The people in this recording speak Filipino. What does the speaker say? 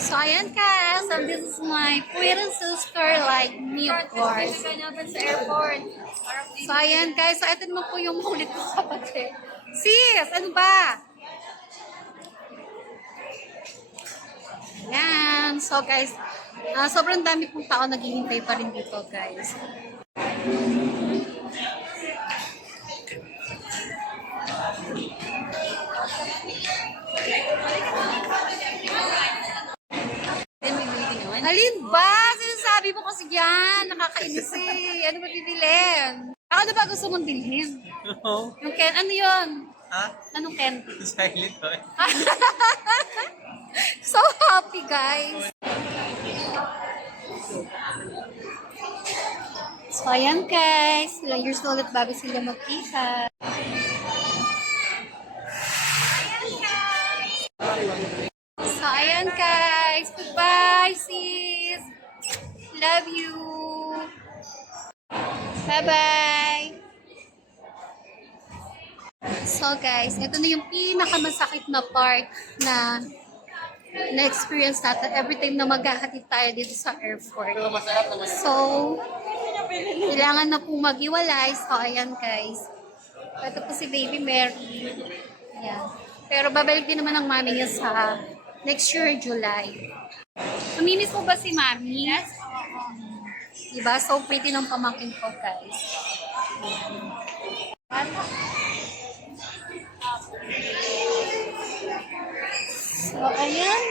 So, ayan guys. So, this is my little sister like me, of course. Sa airport. So, ayan guys. So, ito naman po yung makulit ko kapatid. Sis! Ano ba? Ayan. So, guys. Sobrang dami pong tao naghihintay pa rin dito, guys. Alin ba? Sinasabi mo kasi yan. Nakakainis eh. Ano ba bibilin? Ano ba gusto mong bilhin? No. Yung Ken, ano yun? Ha? Anong candy? Silent toy. So happy, guys. So, ayan guys. Ilang years na ulit bago sila magkita. So, ayan guys. Goodbye, sis. Love you. Bye-bye. So guys, ito na yung pinakamasakit na part na na-experience natin every time na maghahatid tayo dito sa airport. So, kailangan na pong maghiwalay. So, ayan guys. Ito po si Baby Mary. Ayan. Pero babalik din naman ang mami niya sa next year, July. Namimiss mo ba si mami? Yes. Diba? So pretty ng pamangkin ko, guys. So, ayan